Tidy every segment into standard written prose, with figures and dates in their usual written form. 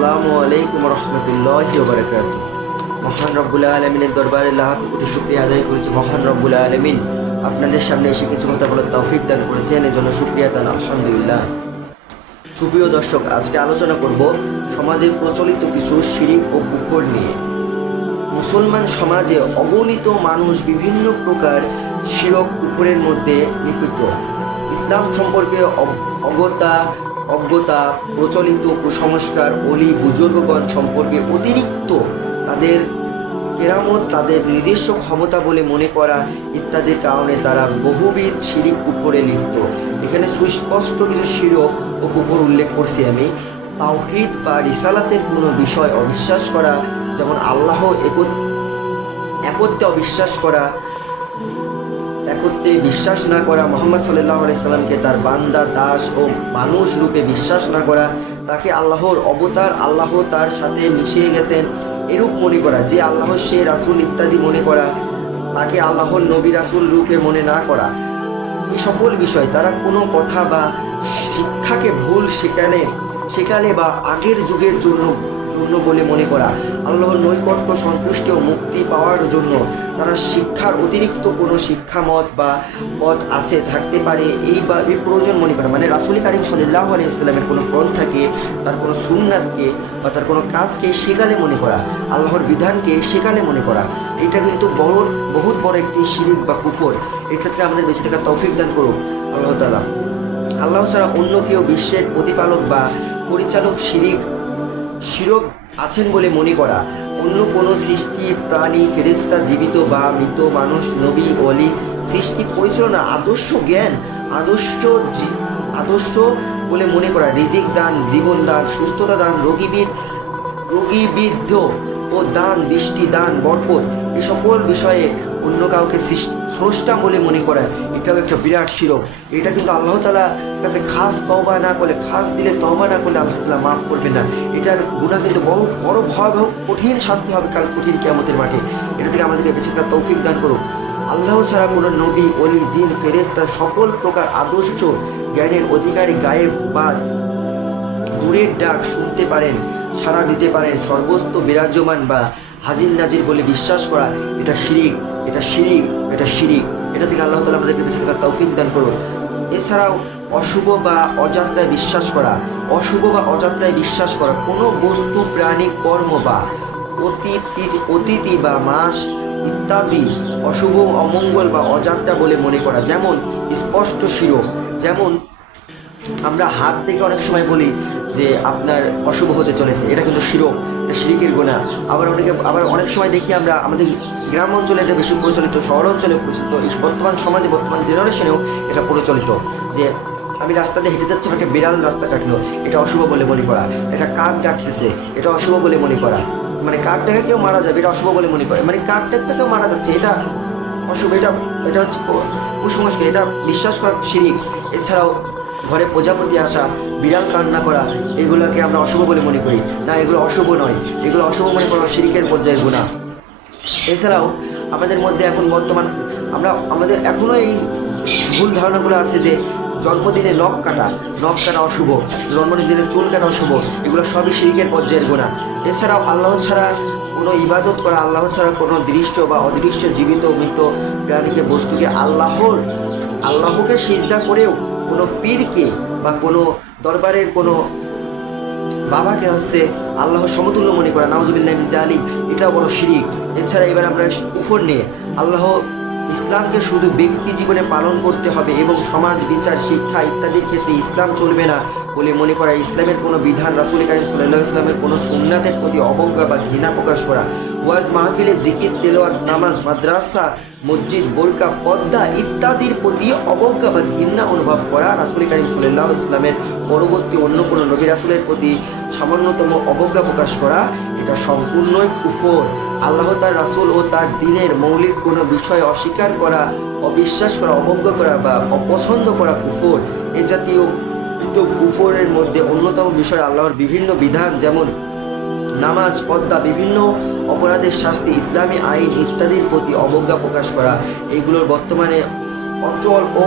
আসসালামু আলাইকুম রহমতুল্লাহি ওয়া বারাকাতুহু। মহান রব্বুল আলামিনের দরবারে লাখ কোটি শুকরিয়া আদায় করেছি। মহান রব্বুল আলামিন আপনাদের সামনে এসে কিছু কথা বলার তৌফিক দান করেছেন, এজন্য শুকরিয়া দান আলহামদুলিল্লাহ। সুপ্রিয় দর্শক, আজকে আলোচনা করব সমাজের প্রচলিত কিছু শিরক ও কুফর নিয়ে। মুসলমান সমাজে অগণিত মানুষ বিভিন্ন প্রকার শিরক কুফরের মধ্যে নিপীড়িত। ইসলাম সম্পর্কে অজ্ঞতা, প্রচলিত কুসংস্কার, অলি বুজুর্গগণ সম্পর্কে অতিরিক্ত তাদের কেরামত, তাদের নিজস্ব ক্ষমতা বলে মনে করা ইত্যাদির কারণে তারা বহুবিধ শিরক কুফরে লিপ্ত। এখানে সুস্পষ্ট কিছু শিরক ও কুফর উল্লেখ করছি আমি। তাওহীদ বা রিসালাতের কোনো বিষয় অবিশ্বাস করা, যেমন আল্লাহ একত্বে অবিশ্বাস করা, একত্রে বিশ্বাস না করা, মুহাম্মদ সাল্লাল্লাহু আলাইহি সাল্লামকে তার বান্দা, দাস ও মানুষ রূপে বিশ্বাস না করা, তাকে আল্লাহর অবতার, আল্লাহ তার সাথে মিশিয়ে গেছেন এরূপ মনে করা, যে আল্লাহ সে রাসূল ইত্যাদি মনে করা, তাকে আল্লাহর নবী রাসূল রূপে মনে না করা, এই সকল বিষয় তারা কোনো কথা বা শিক্ষাকে ভুল সেখানে বা আগের যুগের জন্য বলে মনে করা, আল্লাহর নৈকট্য, সন্তুষ্টি ও মুক্তি পাওয়ার জন্য তারা শিক্ষার অতিরিক্ত কোনো শিক্ষামত বা পথ থাকতে পারে এই প্রয়োজন মনে করা, মানে রাসূল কারীম সাল্লাল্লাহু আলাইহি ওয়াসাল্লামের কোনো পন্থাকে, তার কোনো সুন্নাতকে বা তার কোনো কাজকে সেকালে মনে করা, আল্লাহর বিধানকে সেকালে মনে করা, এটা কিন্তু বহুত বড় একটি শিরক বা কুফর। এর ক্ষেত্রে আমাদের বেঁচে থাকার তৌফিক দান করুন আল্লাহ তাআলা। আল্লাহ ছাড়া অন্য কেউ বিশ্বের প্রতিপালক বা পরিচালক শিরক আছেন বলে মনে করা, অন্য কোনো সৃষ্টি, প্রাণী, ফেরেশতা, জীবিত বা মৃত, মানুষ, নবী, ওলি, সৃষ্টি পরিচালনা, আদর্শ জ্ঞান, আদর্শ বলে মনে করা, রিজিক দান, জীবন দান, সুস্থতা দান, রোগীবিদ্ধ ও দান, বৃষ্টি দান, বরকত, এই সকল বিষয়ে অন্য কাউকে স্রষ্টা বলে মনে করা, এটাও একটা বিরাট শিরক। এটা কিন্তু আল্লাহ তাআলার কাছে খাস তওবা না করলে, খাস দিলে তওবা না করলে আল্লাহ তাআলা মাফ করবেন না। এটার গুনাহ কিন্তু বড় ভয়াবহ কঠিন শাস্তি হবে কাল কঠিন কিয়ামতের মাঠে। এটা থেকে আমাদেরকে বেঁচে থাকার তৌফিক দান করুক। আল্লাহ ছাড়া কোনো নবী, ওলি, জিন, ফেরেশতা সকল প্রকার আদর্শ জ্ঞানের অধিকারী গায়েব বা দূরের ডাক শুনতে পারেন, সাড়া দিতে পারেন, সর্বস্ত বিরাজমান বা হাজির নাজির বলে বিশ্বাস করা, এটা শিরিক। এটা থেকে আল্লাহ তাআলা আমাদেরকে বেঁচে থাকার তৌফিক দান করুন। এছাড়াও অশুভ বা অযাত্রায় বিশ্বাস করা, কোনো বস্তু, প্রাণী, কর্ম বা অতিথি বা মাস ইত্যাদি অশুভ, অমঙ্গল বা অযাত্রা বলে মনে করা, যেমন স্পষ্ট শিরক। যেমন আমরা হাত থেকে অনেক সময় বলি যে আপনার অশুভ হতে চলেছে, এটা কিন্তু শিরক, এটা শিরকের গুনাহ। আবার অনেক সময় দেখি আমরা আমাদের গ্রাম অঞ্চলে এটা বেশি প্রচলিত, শহর অঞ্চলে প্রচলিত, বর্তমান সমাজে, বর্তমান জেনারেশনেও এটা প্রচলিত, যে আমি রাস্তা দিয়ে হেঁটে যাচ্ছি, একটা বিড়াল রাস্তা কাটলো, এটা অশুভ বলে মনে করা, এটা কাক ডাকতেছে, এটা অশুভ বলে মনে করা, মানে কাক ডাকে কেউ মারা যাবে, এটা অশুভ বলে মনে করে, মানে কাক ডাকতে কেউ মারা যাচ্ছে, এটা অশুভ, এটা হচ্ছে কুসংস্কার, এটা বিশ্বাস করা শিরক। এছাড়াও ঘরে প্রজাপতি আসা, বিড়াল কান্না করা, এগুলোকে আমরা অশুভ বলে মনে করি না, এগুলো অশুভ নয়, এগুলো অশুভ মনে করা শিরকের পর্যায়ের গুনাহ। এছাড়াও আমাদের মধ্যে এখন আমাদের এখনও এই ভুল ধারণাগুলো আছে যে জন্মদিনে নখ কাটা অশুভ, জন্মদিনে চুল কাটা অশুভ, এগুলো সবই শিরকের পর্যায়ের গুনাহ। এছাড়াও আল্লাহ ছাড়া কোনো ইবাদত করা, আল্লাহ ছাড়া কোনো দৃশ্য বা অদৃশ্য, জীবিত, মৃত প্রাণীকে, বস্তুকে আল্লাহকে সিজদা করেও কোনো পীরকে বা কোনো দরবারের কোনো বাবাকে আল্লাহর সমতুল্য মনে করা, নাউজুবিল্লাহি মিন যালিক, এটাও বড় শিরক। এছাড়া এবার আমরা কুফর নিয়ে, ইসলামকে শুধু ব্যক্তি জীবনে পালন করতে হবে এবং সমাজ, বিচার, শিক্ষা ইত্যাদির ক্ষেত্রে ইসলাম চলবে না বলে মনে করা, ইসলামের কোনো বিধান, রাসূল কারীম সাল্লাল্লাহু আলাইহি ওয়াসাল্লামের কোনো সুন্নাতের প্রতি অবজ্ঞা বা ঘৃণা প্রকাশ করা, ওয়াজ মাহফিলে জিকির, তেলাওয়াত, নামাজ, মাদ্রাসা, মসজিদ, বোরকা, পর্দা ইত্যাদির প্রতি অবজ্ঞা বা ঘৃণা অনুভব করা, রাসূল কারীম সাল্লাল্লাহু আলাইহি ওয়াসাল্লামের পরবর্তী অন্য কোনো নবী রাসূলের প্রতি সামান্যতম অবজ্ঞা প্রকাশ করা, এটা সম্পূর্ণই কুফর। আল্লাহ, তার রাসূল ও তার দ্বীনের মৌলিক কোনো বিষয় অস্বীকার করা, অবিশ্বাস করা, অবজ্ঞা করা বা অপছন্দ করা কুফর। এ জাতীয় কুফরের মধ্যে অন্যতম বিষয় আল্লাহর বিভিন্ন বিধান, যেমন নামাজ, পর্দা, বিভিন্ন অপরাধের শাস্তি, ইসলামী আইন ইত্যাদির প্রতি অবজ্ঞা প্রকাশ করা, এগুলোর বর্তমানে অচল ও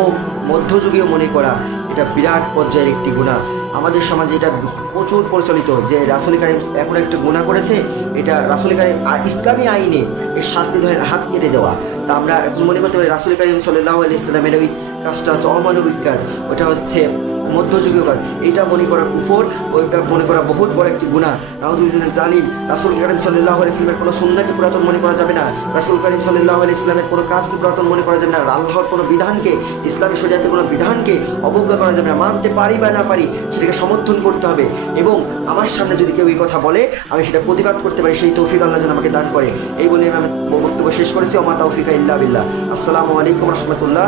মধ্যযুগীয় মনে করা, এটা বিরাট পর্যায়ের একটি গুনাহ। আমাদের সমাজে এটা প্রচুর প্রচলিত যে রাসূল কারীম এখন একটা গুনাহ করেছে, এটা রাসূল কারীম ইসলামী আইনে এর শাস্তি ধরে হাত কেটে দেওয়া। তা আমরা মনে করতে পারি রাসূল কারীম সাল্লাল্লাহু আলাইহি ওয়াসাল্লামের ওই কাজটা হচ্ছে অমানবিক কাজ, ওটা হচ্ছে মধ্যযুগীয় কাজ, এইটা মনে করা কুফর, ওইটা মনে করা বহুত বড় একটি গুনাহ। নাউজুবিল্লাহ জালিম। রাসূল কারীম সাল্লাল্লাহু আলাইহি ওয়াসাল্লামের কোনো সুন্নাহকে পুরাতন মনে করা যাবে না, রাসূল কারীম সাল্লাল্লাহু আলাইহি ওয়াসাল্লামের কোনো কাজকে পুরাতন মনে করা যাবে না, আল্লাহর কোনো বিধানকে, ইসলামী শরীয়তের কোনো বিধানকে অবজ্ঞা করা যাবে না। মানতে পারি বা না পারি সেটাকে সমর্থন করতে হবে, এবং আমার সামনে যদি কেউ এই কথা বলে আমি সেটা প্রতিবাদ করতে পারি, সেই তৌফিক আল্লাহ যেন আমাকে দান করে। এই বলে আমি বক্তব্য শেষ করেছি। ওমা তাওফিকা ইল্লা বিল্লাহ। আসসালামু আলাইকুম রহমতুল্লাহ।